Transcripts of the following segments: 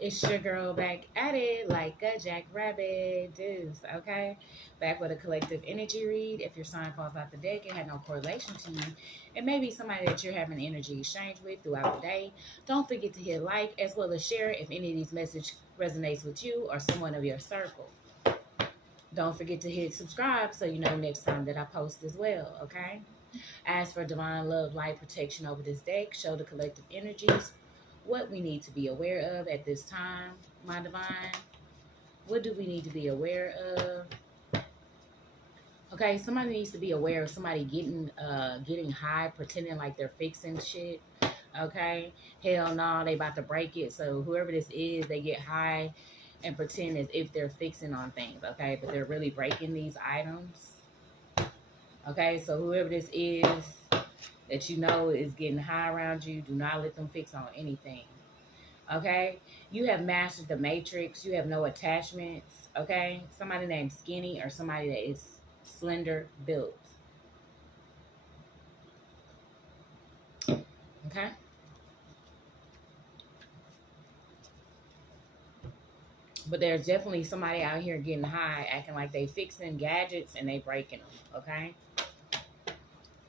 It's your girl back at it like a jackrabbit deuce, okay? Back with a collective energy read. If your sign falls out the deck, it had no correlation to you. It may be somebody that you're having energy exchange with throughout the day. Don't forget to hit like as well as share if any of these messages resonates with you or someone of your circle. Don't forget to hit subscribe so you know next time that I post as well, okay? Ask for divine love, light, protection over this deck. Show the collective energies what we need to be aware of at this time, my divine. What do we need to be aware of? Okay, somebody needs to be aware of somebody getting high, pretending like they're fixing shit. Okay, hell no, they about to break it. So whoever this is, they get high and pretend as if they're fixing on things. Okay, but they're really breaking these items. Okay, so whoever this is that you know is getting high around you, do not let them fix on anything. Okay, you have mastered the matrix. You have no attachments. Okay, somebody named Skinny or somebody that is slender built. Okay, but there's definitely somebody out here getting high, acting like they fixing gadgets and they breaking them. Okay,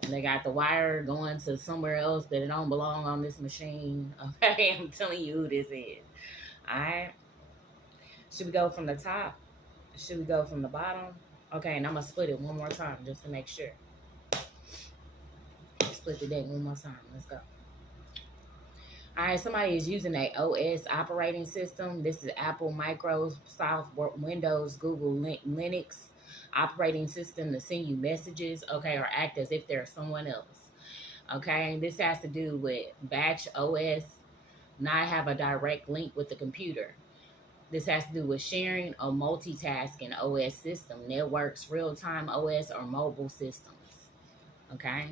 and they got the wire going to somewhere else that it don't belong on this machine. Okay, I'm telling you who this is. All right, should we go from the top? Should we go from the bottom? Okay, and I'm going to split it one more time just to make sure. Split the deck one more time. Let's go. All right, somebody is using a OS operating system. This is Apple, Microsoft, Windows, Google, Linux operating system to send you messages, okay, or act as if they're someone else. Okay, this has to do with batch OS, not have a direct link with the computer. This has to do with sharing or multitasking OS system, networks, real-time OS, or mobile systems. Okay?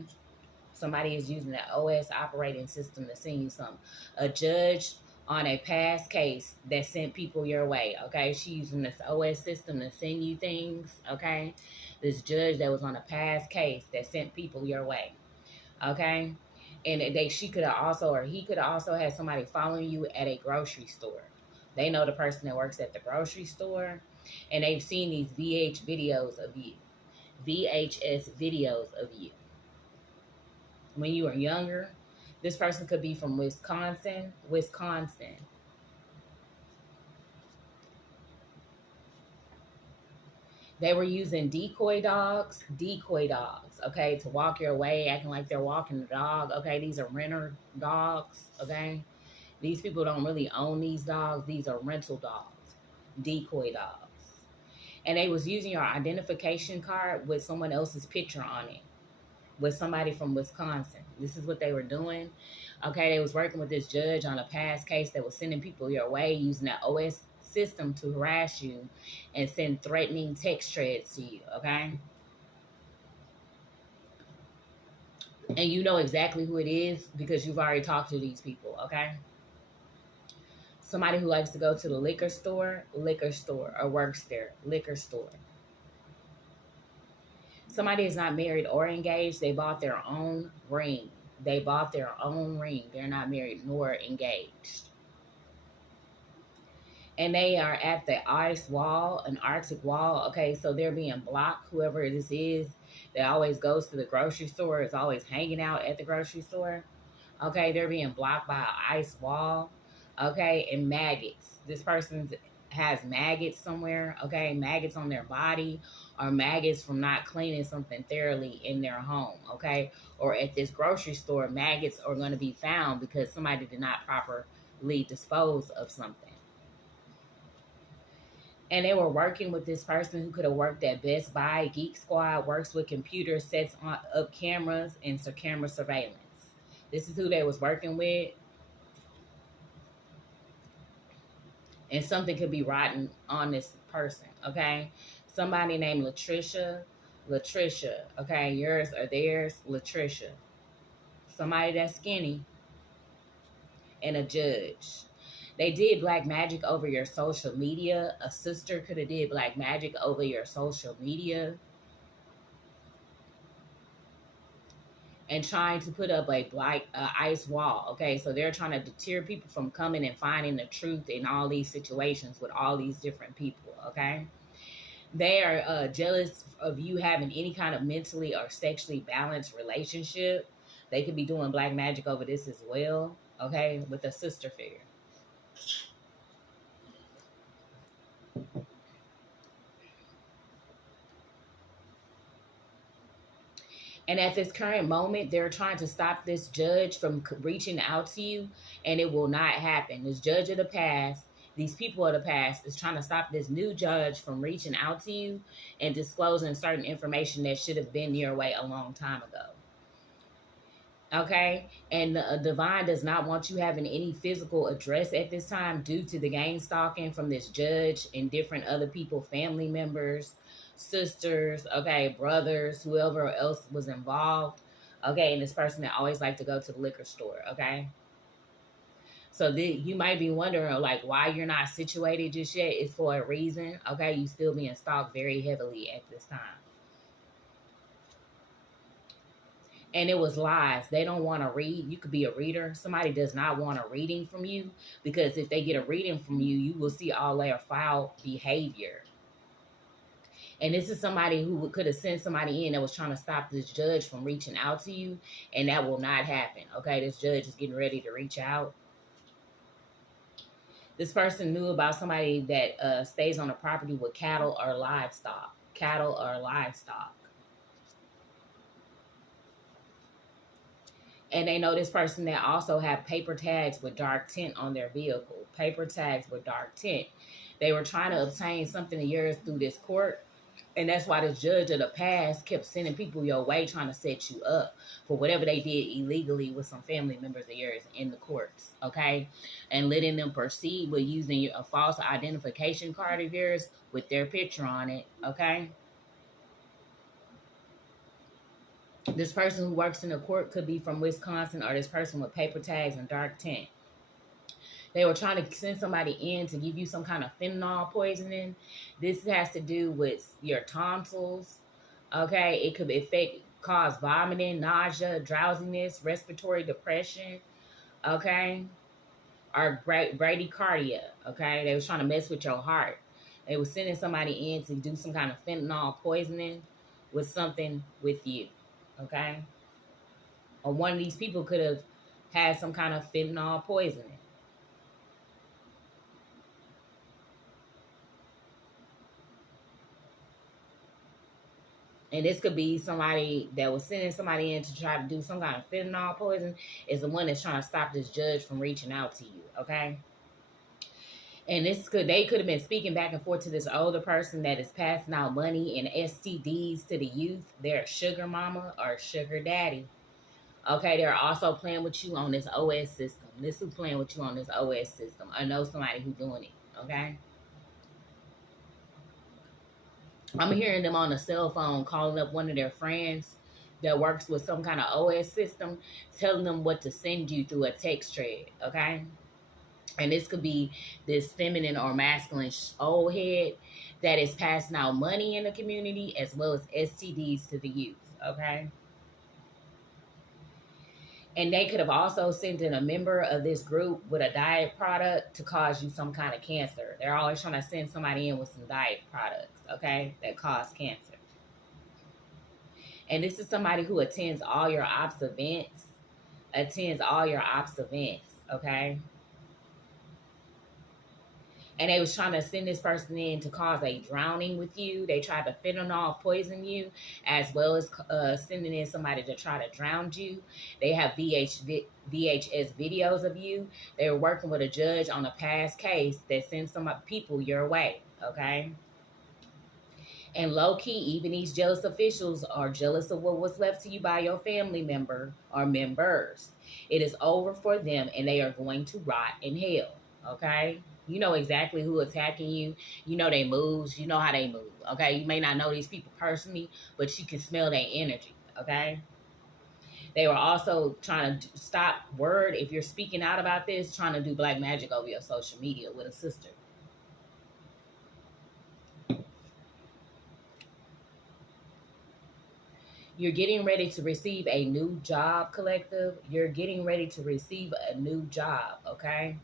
Somebody is using the OS operating system to send you something. A judge on a past case that sent people your way. Okay? She's using this OS system to send you things. Okay? This judge that was on a past case that sent people your way. Okay? And she could have also, or he could have also had somebody following you at a grocery store. They know the person that works at the grocery store, and they've seen these VHS videos of you. When you were younger, this person could be from Wisconsin. They were using decoy dogs, okay, to walk your way, acting like they're walking the dog. Okay, these are renter dogs, okay? These people don't really own these dogs. These are rental dogs, decoy dogs. And they was using your identification card with someone else's picture on it, with somebody from Wisconsin. This is what they were doing. Okay, they was working with this judge on a past case that was sending people your way using that OS system to harass you and send threatening text threads to you, okay? And you know exactly who it is because you've already talked to these people, okay? Somebody who likes to go to the liquor store, or works there, liquor store. Somebody is not married or engaged. They bought their own ring. They're not married nor engaged. And they are at the an Arctic wall. Okay, so they're being blocked. Whoever this is that always goes to the grocery store is always hanging out at the grocery store. Okay, they're being blocked by an ice wall. Okay, and maggots. This person has maggots somewhere, okay, maggots on their body or maggots from not cleaning something thoroughly in their home, okay, or at this grocery store, maggots are going to be found because somebody did not properly dispose of something. And they were working with this person who could have worked at Best Buy. Geek Squad works with computers, sets up cameras, and camera surveillance. This is who they was working with. And something could be rotten on this person, okay? Somebody named Latricia, okay? Yours or theirs, Latricia. Somebody that's skinny. And a judge. They did black magic over your social media. A sister could have did black magic over your social media. and trying to put up a black ice wall. Okay, so they're trying to deter people from coming and finding the truth in all these situations with all these different people. Okay, they are jealous of you having any kind of mentally or sexually balanced relationship. They could be doing black magic over this as well. Okay, with a sister figure. And at this current moment, they're trying to stop this judge from reaching out to you, and it will not happen. This judge of the past, these people of the past, is trying to stop this new judge from reaching out to you and disclosing certain information that should have been your way a long time ago. Okay, and the divine does not want you having any physical address at this time due to the gang stalking from this judge and different other people, family members, sisters, okay, brothers, whoever else was involved. Okay, and this person that always liked to go to the liquor store. Okay, so you might be wondering like why you're not situated just yet. It's for a reason. Okay, you still being stalked very heavily at this time. And it was lies. They don't want to read. You could be a reader. Somebody does not want a reading from you, because if they get a reading from you, you will see all their foul behavior. And this is somebody who could have sent somebody in that was trying to stop this judge from reaching out to you, and that will not happen. Okay, this judge is getting ready to reach out. This person knew about somebody that stays on a property with cattle or livestock. Cattle or livestock. And they know this person that also have paper tags with dark tint on their vehicle. Paper tags with dark tint. They were trying to obtain something of yours through this court. And that's why this judge of the past kept sending people your way, trying to set you up for whatever they did illegally with some family members of yours in the courts. Okay. And letting them proceed with using a false identification card of yours with their picture on it. Okay. This person who works in the court could be from Wisconsin, or this person with paper tags and dark tint. They were trying to send somebody in to give you some kind of fentanyl poisoning. This has to do with your tonsils. Okay, it could cause vomiting, nausea, drowsiness, respiratory depression. Okay, or bradycardia. Okay, they was trying to mess with your heart. They were sending somebody in to do some kind of fentanyl poisoning with something with you. Okay, or one of these people could have had some kind of fentanyl poisoning. And this could be somebody that was sending somebody in to try to do some kind of fentanyl poison, is the one that's trying to stop this judge from reaching out to you. Okay. And they could have been speaking back and forth to this older person that is passing out money and STDs to the youth. They're sugar mama or sugar daddy. Okay, they're also playing with you on this OS system. This is playing with you on this OS system. I know somebody who's doing it. Okay. I'm hearing them on the cell phone calling up one of their friends that works with some kind of OS system, telling them what to send you through a text thread. Okay. And this could be this feminine or masculine old head that is passing out money in the community as well as STDs to the youth. Okay. And they could have also sent in a member of this group with a diet product to cause you some kind of cancer. They're always trying to send somebody in with some diet products, okay, that cause cancer. And this is somebody who attends all your ops events, okay? And they was trying to send this person in to cause a drowning with you. They tried to fentanyl poison you, as well as sending in somebody to try to drown you. They have VHS videos of you. They were working with a judge on a past case that sends some people your way, okay? And low-key, even these jealous officials are jealous of what was left to you by your family member or members. It is over for them, and they are going to rot in hell, okay? You know exactly who attacking you. You know their moves. You know how they move, okay? You may not know these people personally, but you can smell their energy, okay? They were also trying to stop word, if you're speaking out about this, trying to do black magic over your social media with a sister. You're getting ready to receive a new job, collective. You're getting ready to receive a new job, okay?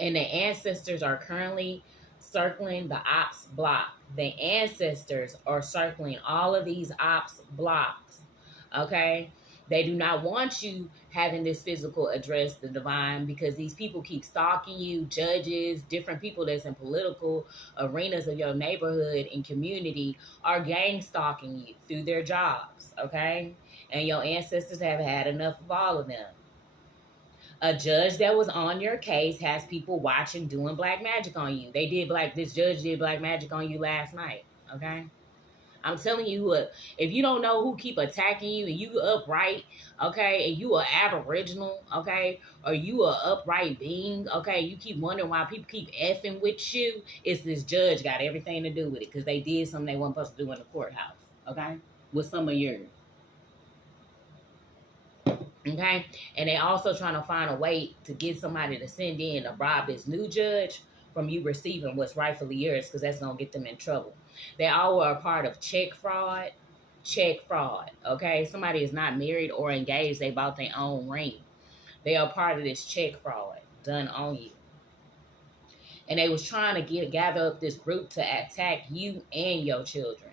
And the ancestors are currently circling the ops block. The ancestors are circling all of these ops blocks, okay? They do not want you having this physical address, the divine, because these people keep stalking you, judges, different people that's in political arenas of your neighborhood and community are gang stalking you through their jobs, okay? And your ancestors have had enough of all of them. A judge that was on your case has people watching doing black magic on you. This judge did black magic on you last night, okay? I'm telling you what, if you don't know who keep attacking you and you upright, okay, and you are aboriginal, okay, or you are upright being, okay, you keep wondering why people keep effing with you, it's this judge got everything to do with it because they did something they weren't supposed to do in the courthouse, okay, with some of yours. Okay, and they also trying to find a way to get somebody to send in to rob this new judge from you receiving what's rightfully yours, because that's gonna get them in trouble. They all are a part of check fraud. Check fraud. Okay, somebody is not married or engaged; they bought their own ring. They are part of this check fraud done on you, and they was trying to gather up this group to attack you and your children.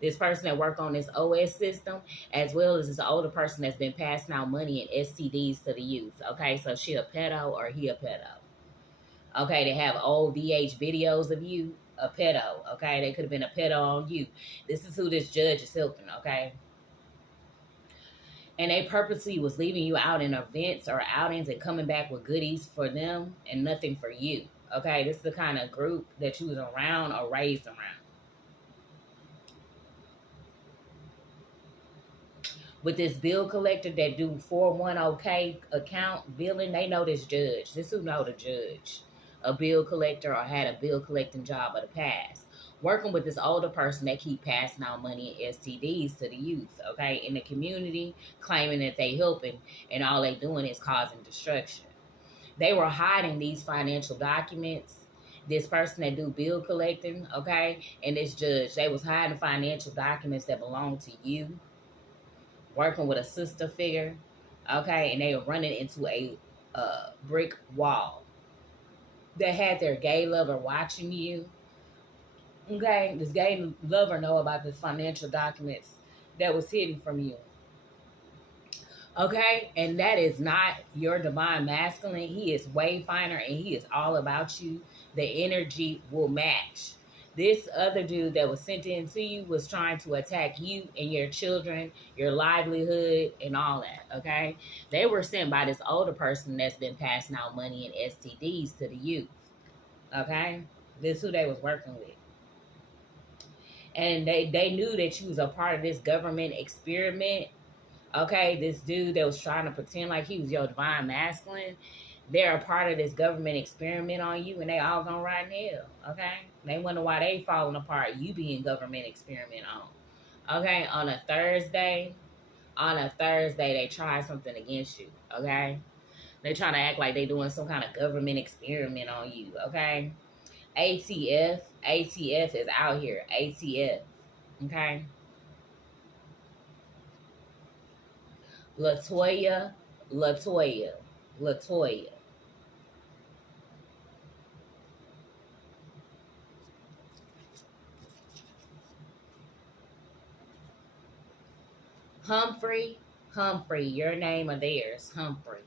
This person that work on this OS system, as well as this older person that's been passing out money and STDs to the youth. Okay, so she a pedo or he a pedo. Okay, they have old VH videos of you, a pedo. Okay, they could have been a pedo on you. This is who this judge is helping. Okay, and they purposely was leaving you out in events or outings and coming back with goodies for them and nothing for you. Okay, this is the kind of group that you was around or raised around. With this bill collector that do 410K account billing, they know this judge. This who know the judge. A bill collector or had a bill collecting job of the past. Working with this older person that keep passing out money and STDs to the youth, okay, in the community, claiming that they helping, and all they doing is causing destruction. They were hiding these financial documents. This person that do bill collecting, okay, and this judge, they was hiding financial documents that belong to you, working with a sister figure, okay, and they were running into a brick wall. They had their gay lover watching you, okay. This gay lover know about this financial documents that was hidden from you, okay, and that is not your divine masculine. He is way finer, and he is all about you. The energy will match. This other dude that was sent in to you was trying to attack you and your children, your livelihood, and all that, okay? They were sent by this older person that's been passing out money and STDs to the youth, okay? This is who they was working with. And they knew that you was a part of this government experiment, okay? This dude that was trying to pretend like he was your divine masculine, they're a part of this government experiment on you, and they all gonna rot in hell, okay? They wonder why they falling apart, you being government experiment on. Okay, on a Thursday, they try something against you, okay? They trying to act like they doing some kind of government experiment on you, okay? ATF is out here, ATF, okay? Latoya. Humphrey, your name or theirs, Humphrey.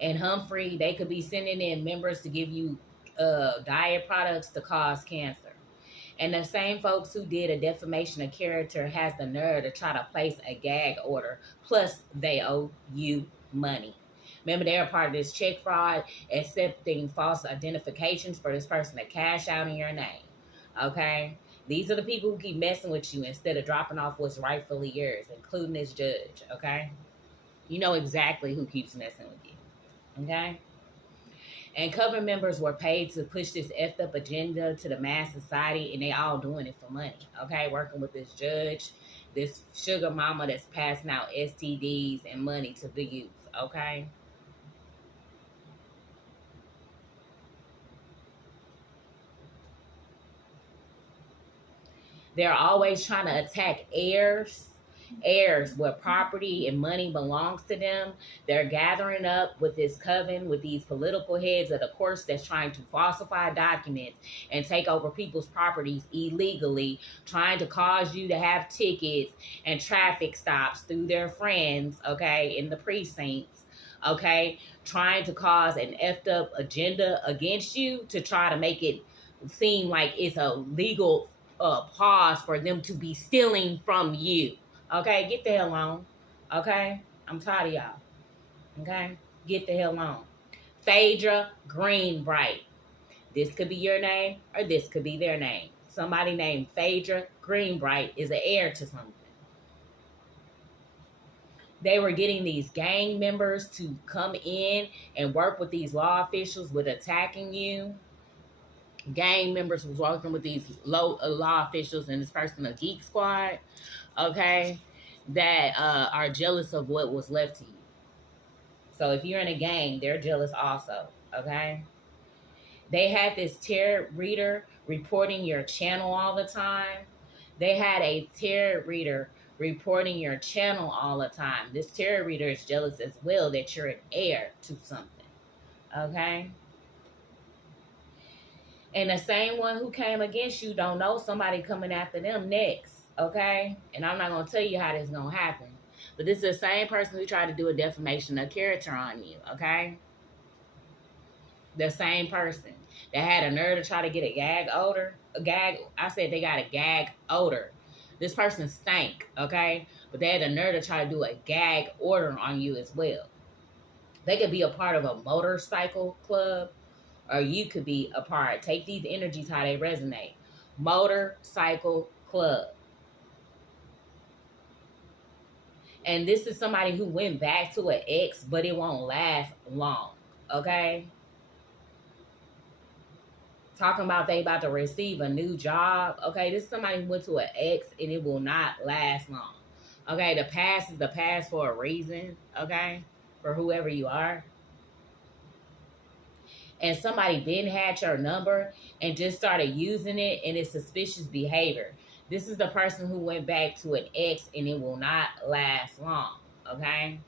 And Humphrey, they could be sending in members to give you diet products to cause cancer. And the same folks who did a defamation of character has the nerve to try to place a gag order. Plus, they owe you money. Remember, they're a part of this check fraud, accepting false identifications for this person to cash out in your name. Okay? These are the people who keep messing with you instead of dropping off what's rightfully yours, including this judge. Okay? You know exactly who keeps messing with you. Okay? And cover members were paid to push this effed up agenda to the mass society, and they all doing it for money, okay? Working with this judge, this sugar mama that's passing out STDs and money to the youth, okay? They're always trying to attack heirs where property and money belongs to them. They're gathering up with this coven, with these political heads of the courts that's trying to falsify documents and take over people's properties illegally, trying to cause you to have tickets and traffic stops through their friends, okay, in the precincts, okay, trying to cause an effed up agenda against you to try to make it seem like it's a legal pause for them to be stealing from you. Okay, get the hell on. Okay, I'm tired of y'all. Okay, get the hell on. Phaedra Greenbright. This could be your name or this could be their name. Somebody named Phaedra Greenbright is an heir to something. They were getting these gang members to come in and work with these law officials with attacking you. Gang members was working with these law officials and this person, a geek squad, okay, that are jealous of what was left to you. So if you're in a gang, they're jealous also, okay? They had this tarot reader reporting your channel all the time. They had a tarot reader reporting your channel all the time. This tarot reader is jealous as well that you're an heir to something, okay? And the same one who came against you don't know somebody coming after them next, okay? And I'm not going to tell you how this is going to happen. But this is the same person who tried to do a defamation of character on you, okay? The same person that had a nerve to try to get a gag order. I said they got a gag order. This person stank, okay? But they had a nerve to try to do a gag order on you as well. They could be a part of a motorcycle club, or you could be a part. Take these energies how they resonate. Motorcycle club. And this is somebody who went back to an ex, but it won't last long. Okay? Talking about they about to receive a new job. Okay? This is somebody who went to an ex and it will not last long. Okay? The past is the past for a reason. Okay? For whoever you are. And somebody then had your number and just started using it, and it's suspicious behavior. This is the person who went back to an ex and it will not last long, okay?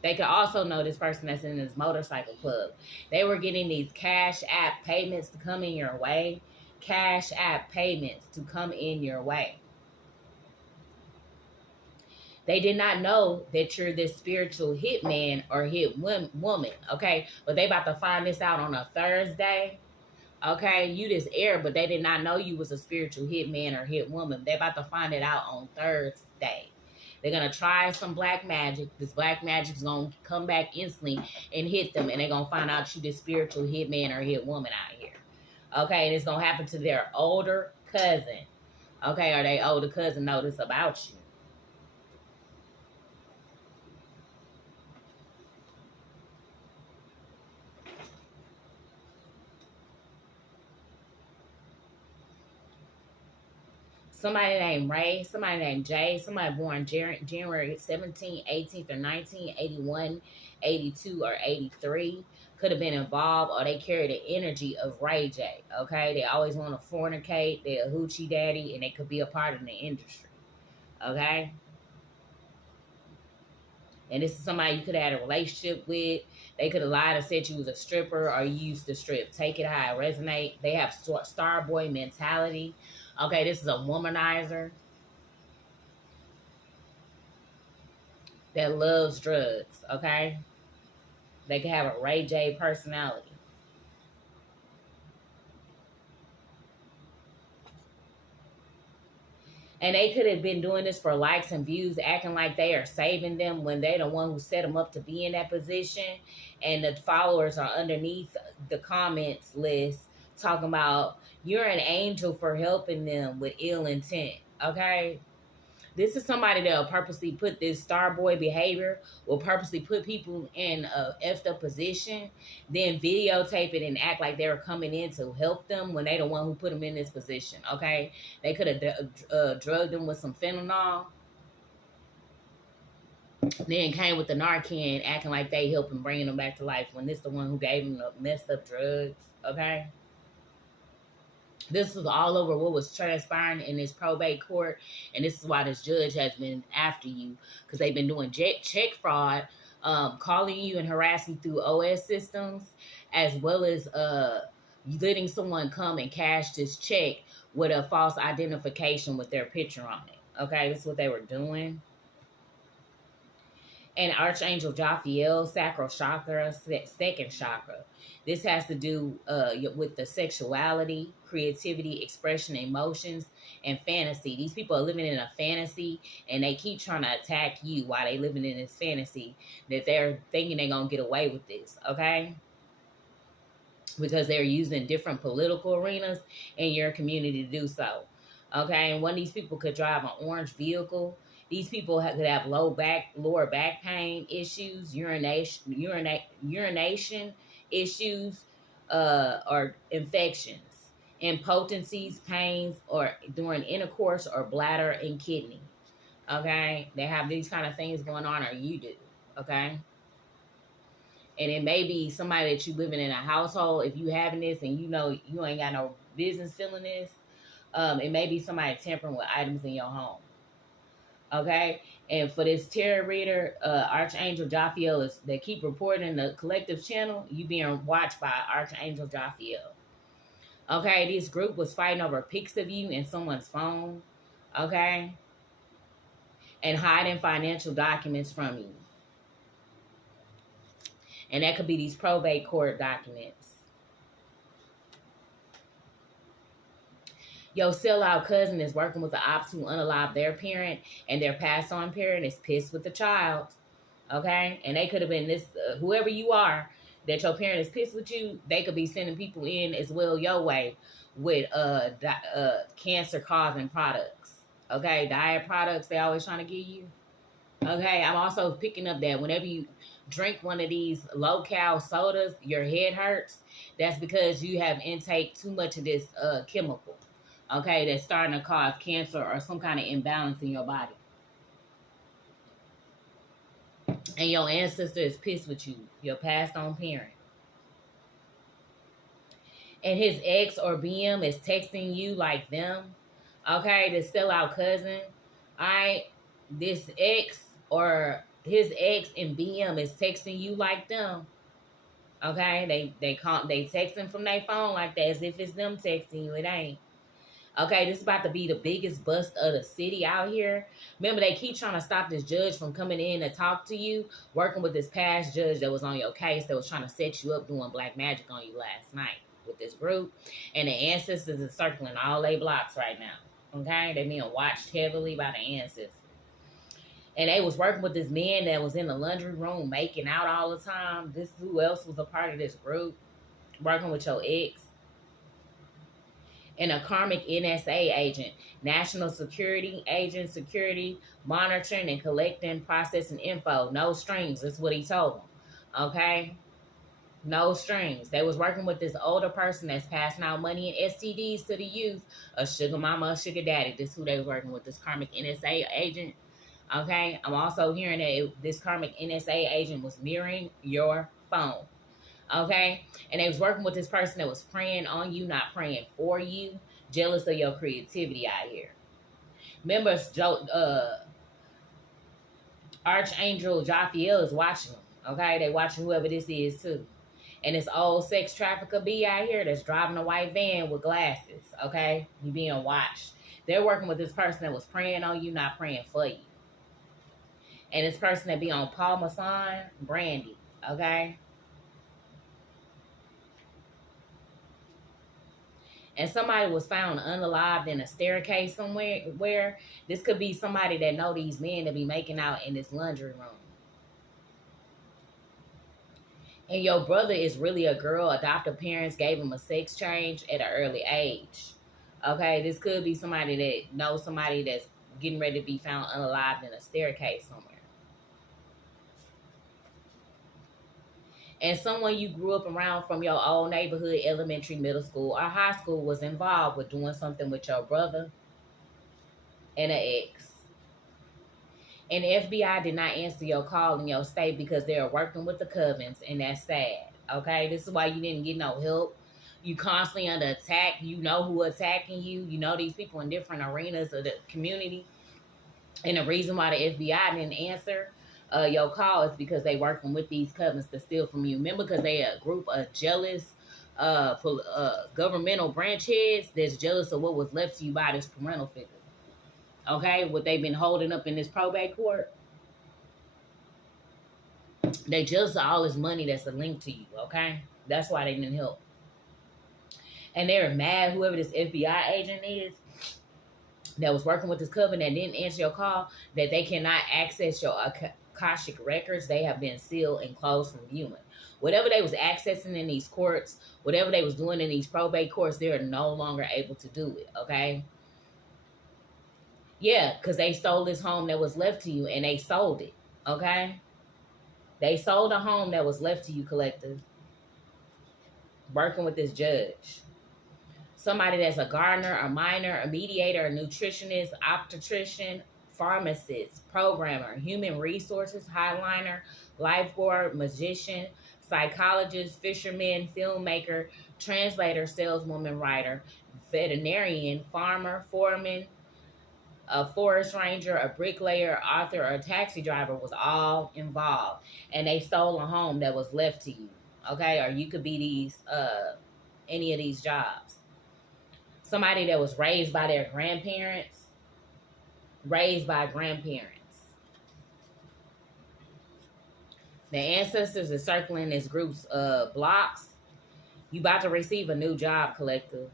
They could also know this person that's in this motorcycle club. They were getting these cash app payments to come in your way. Cash app payments to come in your way. They did not know that you're this spiritual hitman or hit woman, okay? But they about to find this out on a Thursday, okay? You this heir, but they did not know you was a spiritual hitman or hit woman. They about to find it out on Thursday. They're going to try some black magic. This black magic is going to come back instantly and hit them, and they're going to find out you this spiritual hitman or hit woman out here, okay? And it's going to happen to their older cousin, okay? Or their older cousin know this about you. Somebody named Ray, somebody named Jay, somebody born January 17th, 18th, or 19th, 81, 82, or 83 could have been involved, or they carry the energy of Ray J, okay? They always want to fornicate, they're a hoochie daddy, and they could be a part of the industry, okay? And this is somebody you could have had a relationship with. They could have lied and said you was a stripper or you used to strip. Take it how it resonate. They have star boy mentality. Okay, this is a womanizer that loves drugs, okay? They can have a Ray J personality. And they could have been doing this for likes and views, acting like they are saving them when they're the one who set them up to be in that position. And the followers are underneath the comments list talking about, you're an angel for helping them with ill intent, okay? This is somebody that will purposely put this star boy behavior, will purposely put people in a effed up position, then videotape it and act like they were coming in to help them when they the one who put them in this position, okay? They could have drugged them with some fentanyl, then came with the Narcan acting like they helped them, bringing them back to life when this the one who gave them the messed up drugs, okay? This was all over what was transpiring in this probate court, and this is why this judge has been after you, because they've been doing check fraud, calling you and harassing you through OS systems, as well as letting someone come and cash this check with a false identification with their picture on it. Okay, this is what they were doing. And Archangel Jophiel, sacral chakra, second chakra. This has to do with the sexuality, creativity, expression, emotions, and fantasy. These people are living in a fantasy, and they keep trying to attack you while they living in this fantasy that they're thinking they're going to get away with this, okay? Because they're using different political arenas in your community to do so, okay? And one of these people could drive an orange vehicle. These people could have lower back pain issues, urination issues, or infections, impotencies, pains, or during intercourse, or bladder and kidney. Okay, they have these kind of things going on, or you do. Okay, and it may be somebody that you living in a household. If you having this and you know you ain't got no business feeling this, it may be somebody tampering with items in your home. Okay, and for this tarot reader, Archangel Jophiel, is they keep reporting the collective channel. You being watched by Archangel Jophiel. Okay, this group was fighting over pics of you in someone's phone. Okay, and hiding financial documents from you, and that could be these probate court documents. Your sellout cousin is working with the ops who unalive their parent, and their passed on parent is pissed with the child. Okay? And they could have been this, whoever you are, that your parent is pissed with you, they could be sending people in as well your way with cancer causing products. Okay? Diet products they always trying to give you. Okay? I'm also picking up that whenever you drink one of these low-cal sodas, your head hurts. That's because you have intake too much of this chemical. Okay, that's starting to cause cancer or some kind of imbalance in your body. And your ancestor is pissed with you, your passed on parent. And his ex or BM is texting you like them. Okay, the sellout cousin. Alright, this ex or his ex and BM is texting you like them. Okay, they texting from their phone like that as if it's them texting you. It ain't. Okay, this is about to be the biggest bust of the city out here. Remember, they keep trying to stop this judge from coming in to talk to you, working with this past judge that was on your case, that was trying to set you up doing black magic on you last night with this group. And the ancestors are circling all they blocks right now. Okay, they're being watched heavily by the ancestors. And they was working with this man that was in the laundry room making out all the time. This who else was a part of this group, working with your ex. And a karmic NSA agent, national security agent, security, monitoring and collecting, processing info. No strings. That's what he told them. Okay? No strings. They was working with this older person that's passing out money and STDs to the youth. A sugar mama, a sugar daddy. This is who they was working with, this karmic NSA agent. Okay? I'm also hearing that this karmic NSA agent was mirroring your phone. Okay, and they was working with this person that was preying on you, not praying for you, jealous of your creativity out here. Remember, Archangel Jophiel is watching them. Okay, they watching whoever this is too, and this old sex trafficker B out here that's driving a white van with glasses. Okay, you being watched. They're working with this person that was preying on you, not praying for you, and this person that be on Paul Masson, Brandy. Okay. And somebody was found unalived in a staircase somewhere. Where this could be somebody that know these men that be making out in this laundry room. And your brother is really a girl. Adoptive parents gave him a sex change at an early age. Okay, this could be somebody that knows somebody that's getting ready to be found unalived in a staircase somewhere. And someone you grew up around from your old neighborhood, elementary, middle school, or high school was involved with doing something with your brother and an ex. And the FBI did not answer your call in your state because they are working with the covens, and that's sad. Okay, this is why you didn't get no help. You constantly under attack. You know who attacking you. You know these people in different arenas of the community. And the reason why the FBI didn't answer your call is because they working with these covenants to steal from you. Remember, because they a group of jealous governmental branch heads that's jealous of what was left to you by this parental figure. Okay, what they've been holding up in this probate court. They jealous of all this money that's a link to you. Okay, that's why they didn't help. And they're mad, whoever this FBI agent is that was working with this covenant that didn't answer your call, that they cannot access your Akashic records. They have been sealed and closed from viewing. Whatever they was accessing in these courts, whatever they was doing in these probate courts, they're no longer able to do it, okay? Yeah, because they stole this home that was left to you, and they sold it, okay? They sold a home that was left to you, collective, working with this judge. Somebody that's a gardener, a miner, a mediator, a nutritionist, obstetrician, pharmacist, programmer, human resources, highliner, lifeguard, magician, psychologist, fisherman, filmmaker, translator, saleswoman, writer, veterinarian, farmer, foreman, a forest ranger, a bricklayer, author, or a taxi driver was all involved. And they stole a home that was left to you. Okay? Or you could be these any of these jobs. Somebody that was raised by their grandparents. Raised by grandparents. The ancestors are circling this group's blocks. You about to receive a new job, collective.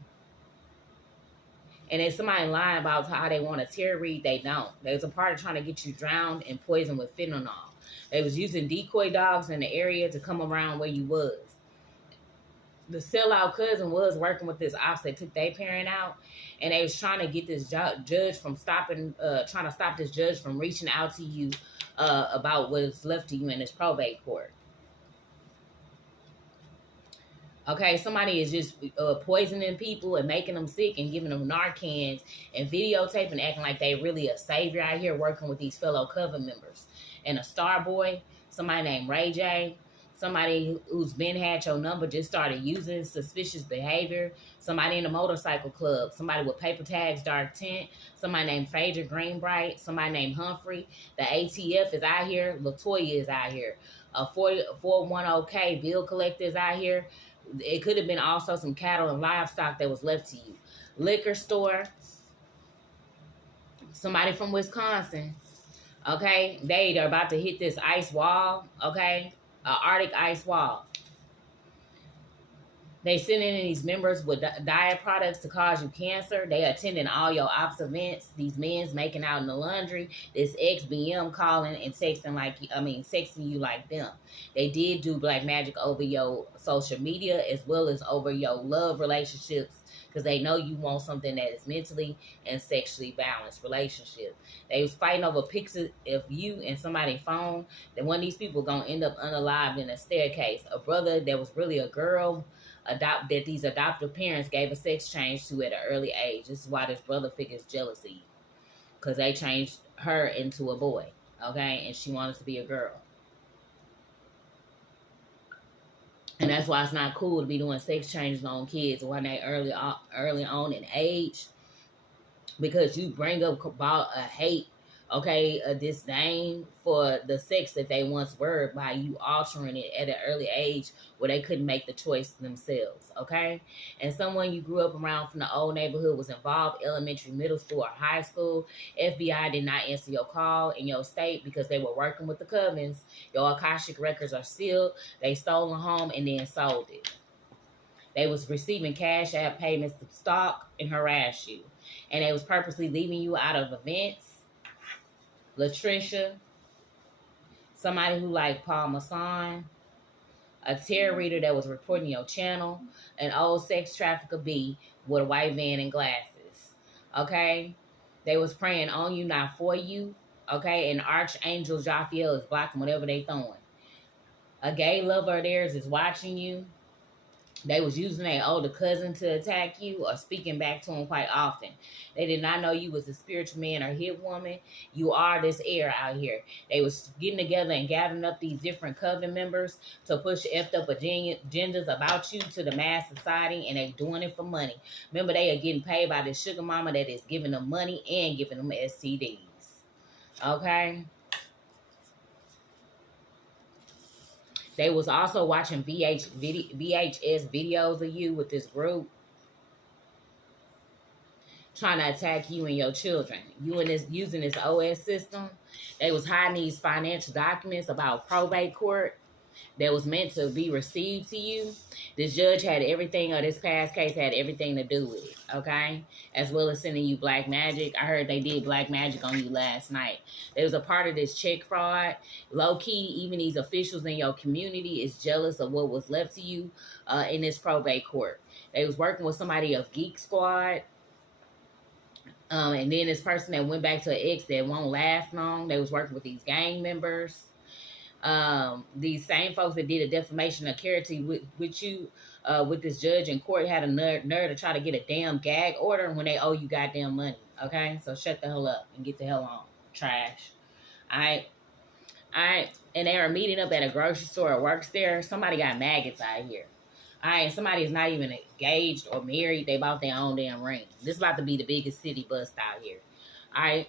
And if somebody lying about how they want a tarot read, they don't. There's a part of trying to get you drowned and poisoned with fentanyl. They was using decoy dogs in the area to come around where you was. The sellout cousin was working with this ops that took their parent out, and they was trying to get this judge from trying to stop this judge from reaching out to you about what's left to you in this probate court. Okay, somebody is just poisoning people and making them sick and giving them Narcans and videotaping, acting like they really a savior out here working with these fellow coven members. And a star boy, somebody named Ray J, somebody who's been had your number just started using suspicious behavior, somebody in a motorcycle club, somebody with paper tags, dark tint, somebody named Phaedra Greenbright, somebody named Humphrey. The ATF is out here. Latoya is out here. A 410K bill collector is out here. It could have been also some cattle and livestock that was left to you. Liquor store. Somebody from Wisconsin. Okay. They are about to hit this ice wall. Okay. Arctic ice wall. They sending in these members with diet products to cause you cancer. They attending all your ops events. These men's making out in the laundry. This ex-BM calling and texting you like them. They did do black magic over your social media as well as over your love relationships, because they know you want something that is mentally and sexually balanced relationship. They was fighting over pictures of you and somebody's phone. That one of these people gonna end up unalived in a staircase. A brother that was really a girl that these adoptive parents gave a sex change to at an early age. This is why this brother figure is jealous of you, because they changed her into a boy, okay, and she wanted to be a girl. And that's why it's not cool to be doing sex changes on kids when they early on in age, because you bring up about a hate, okay, a disdain for the sex that they once were by you altering it at an early age where they couldn't make the choice themselves, okay? And someone you grew up around from the old neighborhood was involved, elementary, middle school, or high school. FBI did not answer your call in your state because they were working with the covens. Your Akashic records are sealed. They stole a home and then sold it. They was receiving cash app payments to stalk and harass you. And they was purposely leaving you out of events. Latricia, somebody who like Paul Masson, a tarot reader that was reporting your channel, an old sex trafficker B with a white van and glasses. Okay? They was praying on you, not for you. Okay? And Archangel Jophiel is blocking whatever they throwing. A gay lover of theirs is watching you. They was using their older cousin to attack you or speaking back to him quite often. They did not know you was a spiritual man or hit woman. You are this air out here. They was getting together and gathering up these different coven members to push effed up agendas about you to the mass society, and they doing it for money. Remember, they are getting paid by this sugar mama that is giving them money and giving them STDs. Okay? They was also watching VHS videos of you with this group, trying to attack you and your children. You and this using this OS system. They was hiding these financial documents about probate court that was meant to be received to you. This judge had everything, or this past case had everything to do with it, okay? As well as sending you black magic. I heard they did black magic on you last night. There was a part of this check fraud. Low-key, even these officials in your community is jealous of what was left to you in this probate court. They was working with somebody of Geek Squad. And then this person that went back to an ex that won't last long. They was working with these gang members. These same folks that did a defamation of character with you, with this judge in court, had a nerve to try to get a damn gag order when they owe you goddamn money. Okay, so shut the hell up and get the hell on, trash. All right. And they were meeting up at a grocery store or works there. Somebody got maggots out here. All right, somebody is not even engaged or married. They bought their own damn ring. This is about to be the biggest city bust out here. All right.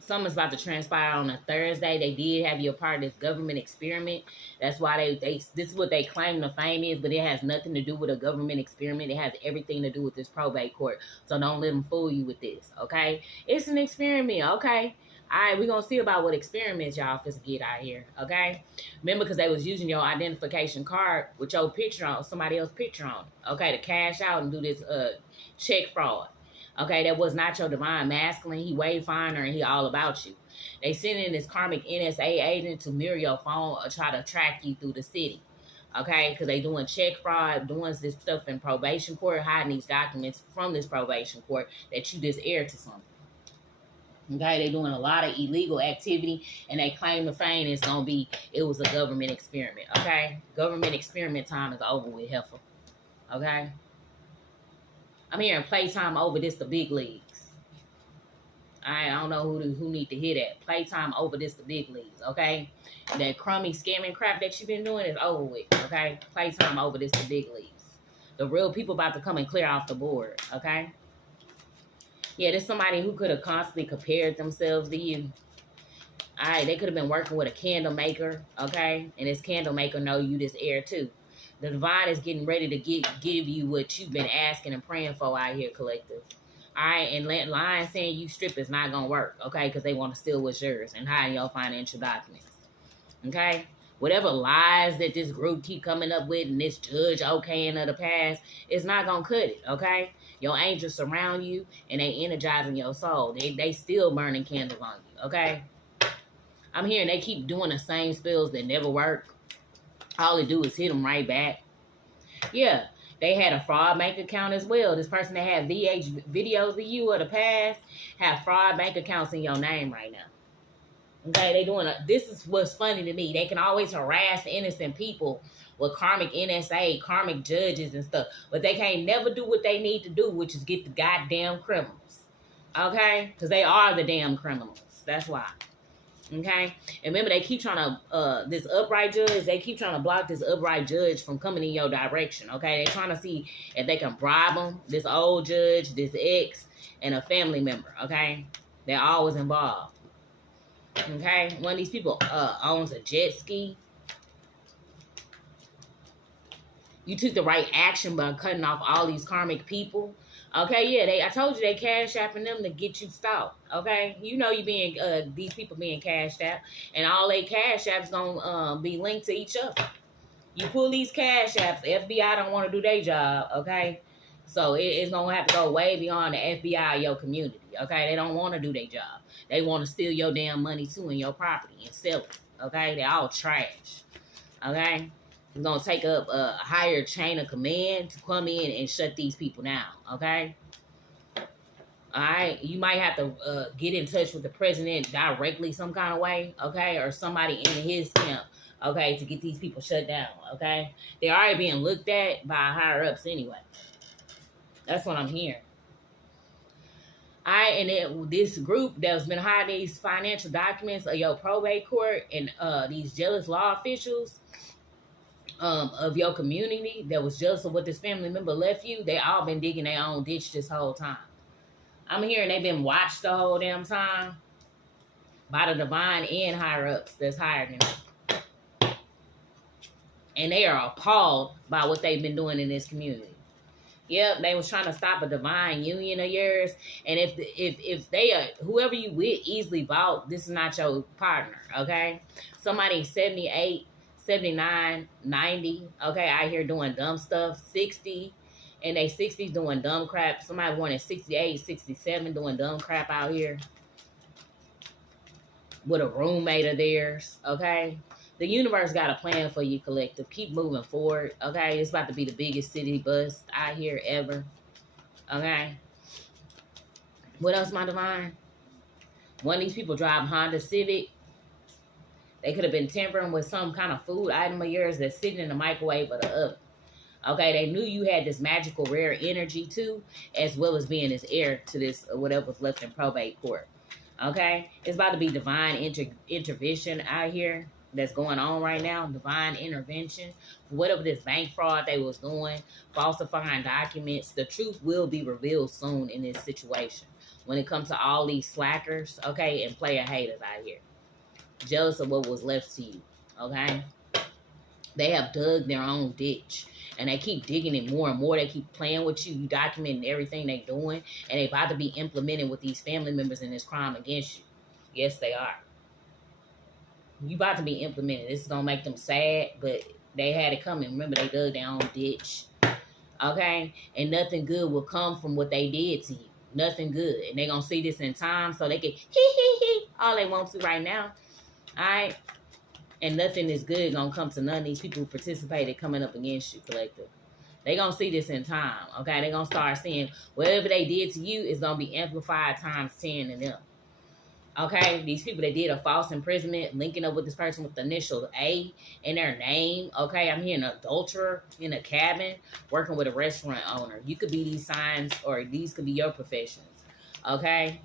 Something's about to transpire on a Thursday. They did have you a part of this government experiment. That's why this is what they claim the fame is, but it has nothing to do with a government experiment. It has everything to do with this probate court. So don't let them fool you with this, okay? It's an experiment, okay? All right, we're going to see about what experiments y'all finna get out here, okay? Remember, because they was using your identification card with your picture on, somebody else's picture on it, okay, to cash out and do this check fraud. Okay, that was not your divine masculine. He way finer and he all about you. They sent in this karmic NSA agent to mirror your phone or try to track you through the city. Okay, because they doing check fraud, doing this stuff in probation court, hiding these documents from this probation court that you just aired to something. Okay, they doing a lot of illegal activity, and they claim the fame is going to be, it was a government experiment. Okay, government experiment time is over with, heifer. Okay. I'm hearing playtime over this the big leagues. I don't know who need to hear that. Playtime over this the big leagues, okay? That crummy scamming crap that you've been doing is over with, okay? Playtime over this the big leagues. The real people about to come and clear off the board, okay? Yeah, there's somebody who could have constantly compared themselves to you. All right, they could have been working with a candle maker, okay? And this candle maker know you this air too. The divine is getting ready to give you what you've been asking and praying for out here, collective. All right, and lying saying you strip is not going to work, okay, because they want to steal what's yours and hide your financial documents, okay? Whatever lies that this group keep coming up with and this judge okaying of the past, it's not going to cut it, okay? Your angels surround you and they energizing your soul. They still burning candles on you, okay? I'm hearing they keep doing the same spells that never work. All they do is hit them right back. Yeah, they had a fraud bank account as well. This person that had VH videos of you of the past have fraud bank accounts in your name right now. Okay, they doing this is what's funny to me. They can always harass innocent people with karmic NSA, karmic judges and stuff, but they can't never do what they need to do, which is get the goddamn criminals. Okay, because they are the damn criminals. That's why. Okay, and remember they keep trying to this upright judge, they keep trying to block this upright judge from coming in your direction. Okay, they're trying to see if they can bribe them, this old judge, this ex, and a family member. Okay, they're always involved. Okay, one of these people owns a jet ski. You took the right action by cutting off all these karmic people. Okay, yeah, I told you they cash apping them to get you stopped. Okay, you know you being these people being cashed out, and all they cash apps gonna be linked to each other. You pull these cash apps, the FBI don't want to do their job. Okay, so it's gonna have to go way beyond the FBI of your community. Okay, they don't want to do their job. They want to steal your damn money too and your property and sell it. Okay, they're all trash. Okay. It's going to take up a higher chain of command to come in and shut these people down, okay? All right? You might have to get in touch with the president directly some kind of way, okay? Or somebody in his camp okay, to get these people shut down, okay? They're already being looked at by higher ups anyway. That's what I'm hearing. This group that's been hiding these financial documents of your probate court and these jealous law officials of your community that was jealous of what this family member left you, they all been digging their own ditch this whole time. I'm hearing they've been watched the whole damn time by the divine and higher ups that's higher than them. And they are appalled by what they've been doing in this community. Yep, they was trying to stop a divine union of yours. And if they are, whoever you with easily bought, this is not your partner, okay? Somebody 78, 79, 90, okay, out here doing dumb stuff, 60, and they 60s doing dumb crap. Somebody born at 68, 67 doing dumb crap out here with a roommate of theirs, okay? The universe got a plan for you, collective. Keep moving forward, okay? It's about to be the biggest city bust out here ever, okay? What else, my divine? One of these people drive Honda Civic. They could have been tampering with some kind of food item of yours that's sitting in the microwave or the oven. Okay, they knew you had this magical rare energy too, as well as being this heir to this whatever's left in probate court. Okay, it's about to be divine intervention out here that's going on right now. Divine intervention. Whatever this bank fraud they was doing, falsifying documents, the truth will be revealed soon in this situation. When it comes to all these slackers, okay, and player haters out here. Jealous of what was left to you, okay? They have dug their own ditch. And they keep digging it more and more. They keep playing with you. You documenting everything they doing. And they about to be implementing with these family members in this crime against you. Yes, they are. You about to be implemented. This is going to make them sad. But they had it coming. Remember, they dug their own ditch. Okay? And nothing good will come from what they did to you. Nothing good. And they're going to see this in time. So they can hee all they want to right now. Alright? And nothing is good gonna come to none of these people who participated coming up against you, collective. They gonna see this in time, okay? They gonna start seeing whatever they did to you is gonna be amplified times 10 in them. Okay? These people that did a false imprisonment, linking up with this person with the initial A in their name, okay? I'm hearing an adulterer in a cabin, working with a restaurant owner. You could be these signs, or these could be your professions, okay?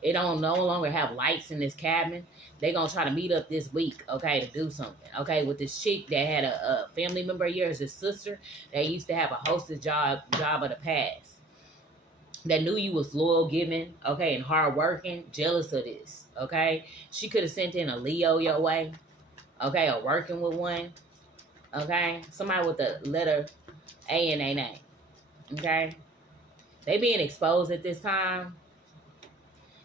It don't no longer have lights in this cabin. They gonna try to meet up this week, okay, to do something, okay, with this chick that had a family member of yours, his sister, that used to have a hostess job of the past, that knew you was loyal, giving, okay, and hardworking, jealous of this, okay. She could have sent in a Leo your way, okay, or working with one, okay, somebody with the letter A in their name, okay. They being exposed at this time.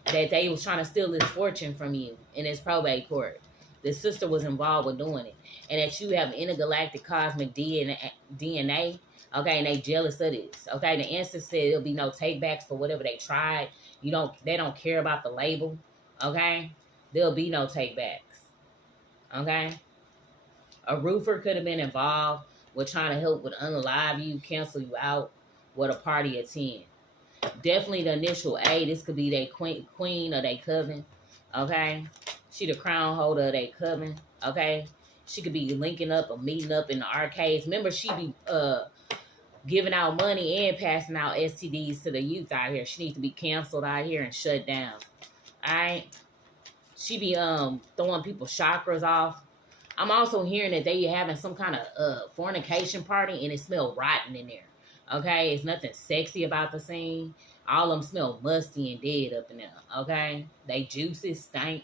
That they was trying to steal this fortune from you in this probate court. The sister was involved with doing it. And that you have intergalactic cosmic DNA, okay, and they jealous of this. Okay, the ancestor said there'll be no takebacks for whatever they tried. They don't care about the label. Okay? There'll be no takebacks. Okay? A roofer could have been involved with trying to help with unalive you, cancel you out with a party of 10. Definitely the initial A. This could be their queen or their coven. Okay? She the crown holder of their coven. Okay? She could be linking up or meeting up in the arcades. Remember, she be giving out money and passing out STDs to the youth out here. She needs to be canceled out here and shut down. Alright? She be throwing people's chakras off. I'm also hearing that they having some kind of fornication party and it smell rotten in there. Okay, it's nothing sexy about the scene. All of them smell musty and dead up in there. Okay, they juices stink.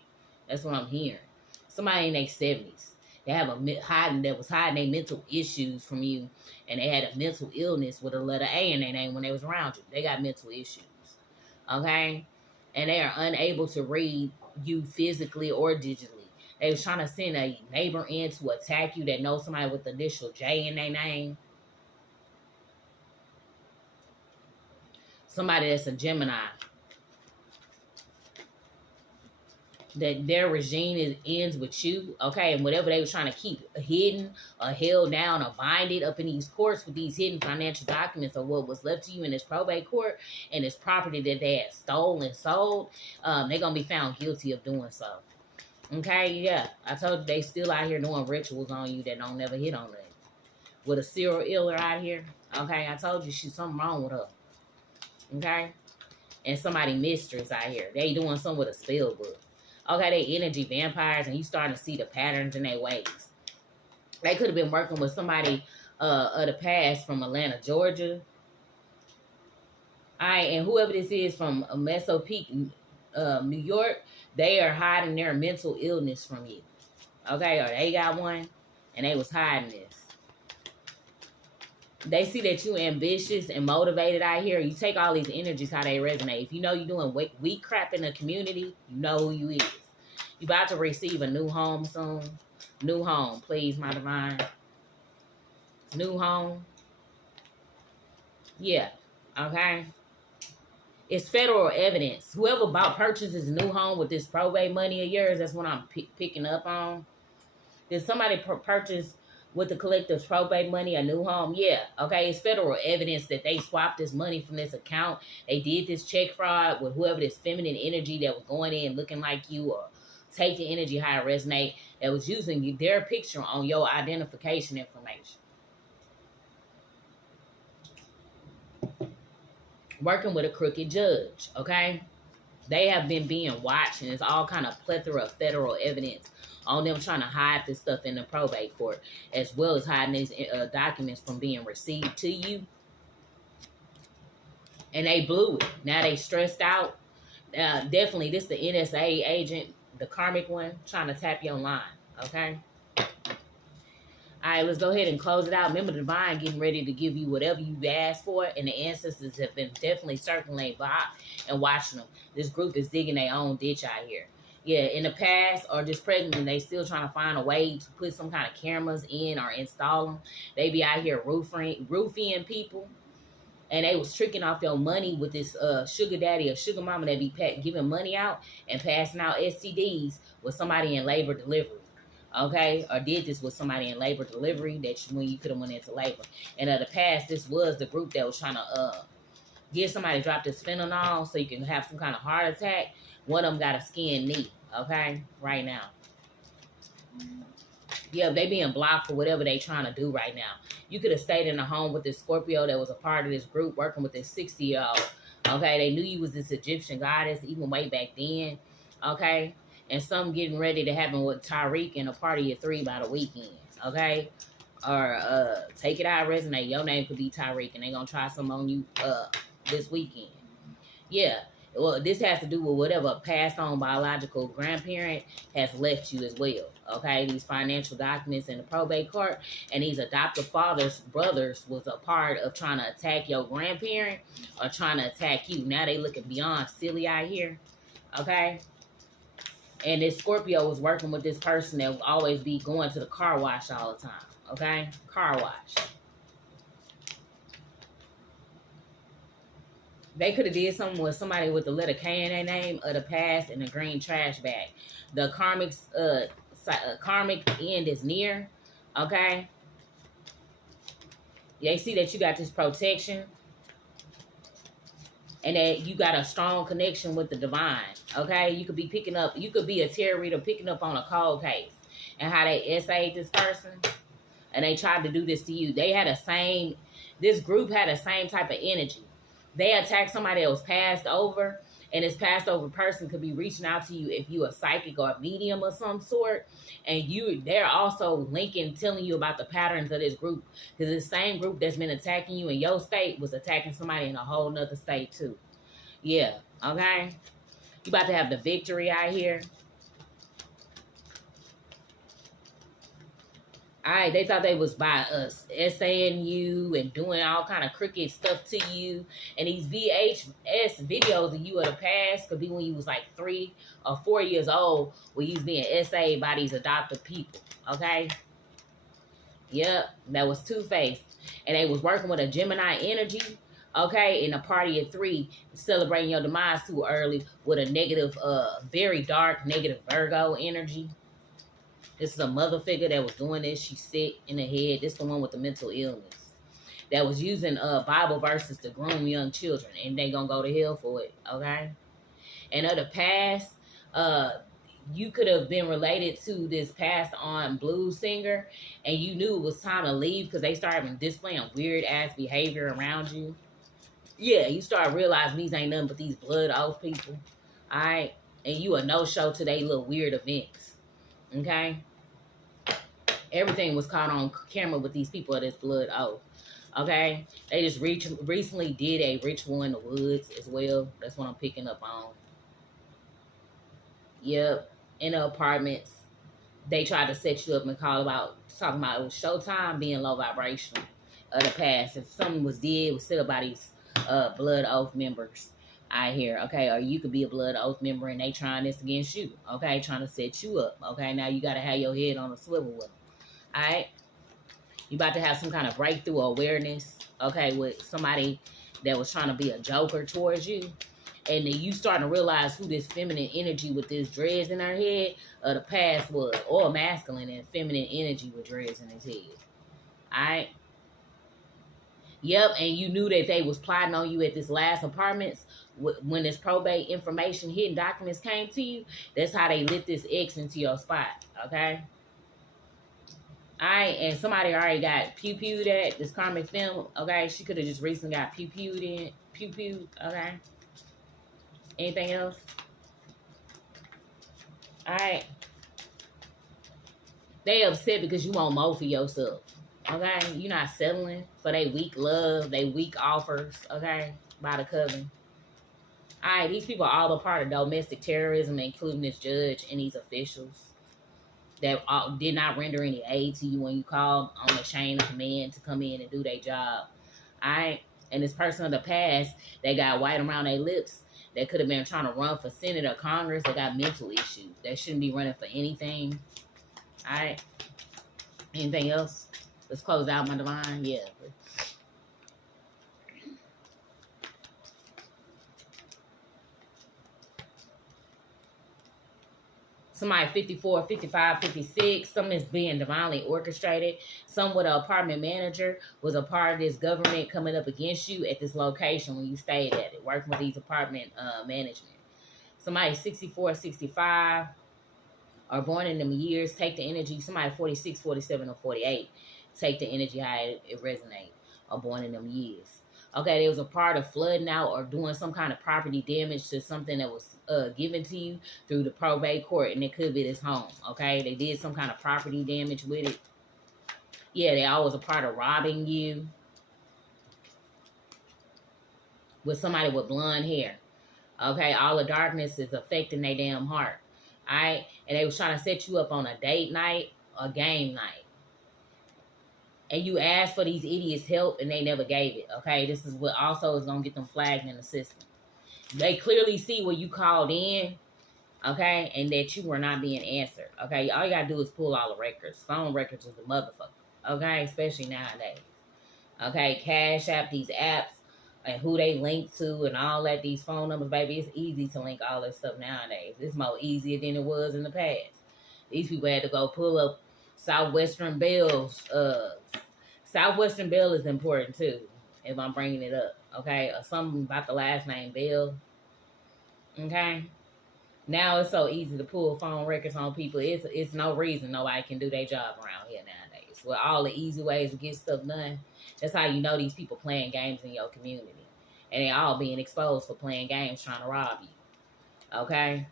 That's what I'm hearing. Somebody in their 70s. They have hiding their mental issues from you, and they had a mental illness with a letter A in their name when they was around you. They got mental issues. Okay, and they are unable to read you physically or digitally. They was trying to send a neighbor in to attack you that knows somebody with the initial J in their name. Somebody that's a Gemini. That their regime ends with you, okay? And whatever they were trying to keep hidden or held down or binded up in these courts with these hidden financial documents of what was left to you in this probate court and this property that they had stolen and sold, they're going to be found guilty of doing so. Okay, yeah. I told you they still out here doing rituals on you that don't never hit on it. With a serial killer out here. Okay, I told you she's something wrong with her. Okay? And somebody mistress out here. They doing something with a spell book. Okay, they energy vampires and you starting to see the patterns in their ways. They could have been working with somebody of the past from Atlanta, Georgia. All right, and whoever this is from Meso Peak, New York, they are hiding their mental illness from you. Okay, or they got one and they was hiding this. They see that you ambitious and motivated out here. You take all these energies, how they resonate. If you know you're doing weak crap in the community, you know who you is. You about to receive a new home soon. New home, please, my divine. New home. Yeah, okay. It's federal evidence. Whoever purchases a new home with this probate money of yours, that's what I'm picking up on. Did somebody purchase with the collective's probate money a new home? Yeah, okay. It's federal evidence that they swapped this money from this account. They did this check fraud with whoever this feminine energy that was going in looking like you, or take the energy how it resonate, that was using their picture on your identification information. Working with a crooked judge, okay? They have been being watched, and it's all kind of plethora of federal evidence on them trying to hide this stuff in the probate court, as well as hiding these documents from being received to you. And they blew it. Now they stressed out. Definitely, this the NSA agent, the karmic one, trying to tap your line, okay? All right, let's go ahead and close it out. Remember, the divine getting ready to give you whatever you asked for, and the ancestors have been definitely circulating by and watching them. This group is digging their own ditch out here. Yeah, in the past or just presently, they still trying to find a way to put some kind of cameras in or install them. They be out here roofing people, and they was tricking off your money with this sugar daddy or sugar mama that be giving money out and passing out STDs with somebody in labor delivery. Okay, or did this with somebody in labor delivery when you could have went into labor. And in the past, this was the group that was trying to get somebody to drop this fentanyl so you can have some kind of heart attack. One of them got a skinned knee, okay, right now. Yeah, they being blocked for whatever they trying to do right now. You could have stayed in a home with this Scorpio that was a part of this group working with this 60-year-old. Okay, they knew you was this Egyptian goddess even way back then. Okay, and some getting ready to happen with Tariq and a party of 3 by the weekend. Okay, or take it out, resonate. Your name could be Tariq, and they gonna try some on you this weekend. Yeah. Well, this has to do with whatever passed on biological grandparent has left you as well. Okay, these financial documents in the probate court, and these adoptive fathers, brothers, was a part of trying to attack your grandparent or trying to attack you. Now they looking beyond silly out here. Okay, and this Scorpio was working with this person that would always be going to the car wash all the time. Okay, car wash. They could have did something with somebody with the letter K in their name of the past and a green trash bag. The karmic end is near. Okay. They see that you got this protection and that you got a strong connection with the divine. Okay. You could be picking up, you could be a tarot reader picking up on a cold case and how they essayed this person and they tried to do this to you. They had this group had the same type of energy. They attacked somebody that was passed over, and this passed over person could be reaching out to you if you a psychic or a medium of some sort, and they're also telling you about the patterns of this group, because the same group that's been attacking you in your state was attacking somebody in a whole nother state too. Yeah, okay? You about to have the victory out here. All right, they thought they was by us essaying you and doing all kind of crooked stuff to you. And these VHS videos of you of the past could be when you was like 3 or 4 years old, when you was being essayed by these adoptive people. Okay? Yep, that was two-faced. And they was working with a Gemini energy. Okay, in a party of 3, celebrating your demise too early with a negative, very dark, negative Virgo energy. This is a mother figure that was doing this. She's sick in the head. This is the one with the mental illness. That was using Bible verses to groom young children. And they gonna go to hell for it, okay? And of the past, you could have been related to this passed on blues singer, and you knew it was time to leave because they started displaying weird ass behavior around you. Yeah, you start realizing these ain't nothing but these blood oath people. All right, and you a no show to they little weird events. Okay, everything was caught on camera with these people at this blood oath. Okay, they just recently did a ritual in the woods as well. That's what I'm picking up on. Yep, in the apartments, they tried to set you up and talking about it was Showtime being low vibrational of the past. If something was did, it was still about these blood oath members out here, okay? Or you could be a blood oath member and they trying this against you, okay? Trying to set you up, okay? Now you got to have your head on a swivel with them, all right? You about to have some kind of breakthrough awareness, okay, with somebody that was trying to be a joker towards you. And then you starting to realize who this feminine energy with this dreads in her head of the past was, or masculine and feminine energy with dreads in his head. All right? Yep, and you knew that they was plotting on you at this last apartments when this probate information, hidden documents came to you. That's how they lit this X into your spot, okay? All right, and somebody already got pew-pewed at this karmic film, okay? She could have just recently got pew-pewed, okay? Anything else? All right. They upset because you want more for yourself. Okay? You're not settling for they weak love, they weak offers, okay? By the cousin. All right, these people are all a part of domestic terrorism, including this judge and these officials that did not render any aid to you when you called on the chain of command to come in and do their job. All right? And this person of the past, they got white around their lips. That could have been trying to run for Senate or Congress. They got mental issues. They shouldn't be running for anything. All right. Anything else? Let's close out, my divine. Yeah. Somebody 54, 55, 56. Something is being divinely orchestrated. Some with an apartment manager was a part of this government coming up against you at this location when you stayed at it, working with these apartment management. Somebody 64, 65 are born in them years. Take the energy. Somebody 46, 47, or 48. Take the energy how it resonates. Are born in them years. Okay, there was a part of flooding out or doing some kind of property damage to something that was given to you through the probate court, and it could be this home, okay? They did some kind of property damage with it. Yeah, they always a part of robbing you with somebody with blonde hair, okay? All the darkness is affecting their damn heart, all right? And they was trying to set you up on a date night or game night. And you asked for these idiots' help, and they never gave it, okay? This is what also is going to get them flagged in the system. They clearly see where you called in, okay, and that you were not being answered, okay? All you got to do is pull all the records. Phone records is a motherfucker, okay? Especially nowadays, okay? Cash App, these apps, and who they link to and all that, these phone numbers, baby, it's easy to link all this stuff nowadays. It's more easier than it was in the past. These people had to go pull up Southwestern Bell's. Southwestern Bell is important too, if I'm bringing it up, okay? Or something about the last name Bell, okay? Now it's so easy to pull phone records on people. It's no reason nobody can do their job around here nowadays. With all the easy ways to get stuff done, that's how you know these people playing games in your community. And they all being exposed for playing games trying to rob you, okay?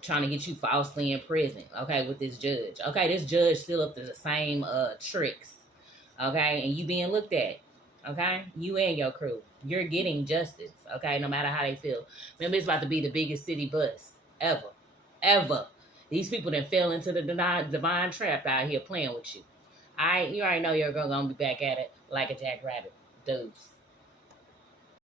Trying to get you falsely in prison, okay, with this judge. Okay, this judge still up to the same tricks, okay, and you being looked at, okay, you and your crew. You're getting justice, okay, no matter how they feel. Remember, it's about to be the biggest city bus ever. These people that fell into the divine trap out here playing with you. You already know you're going to be back at it like a jackrabbit. Dudes.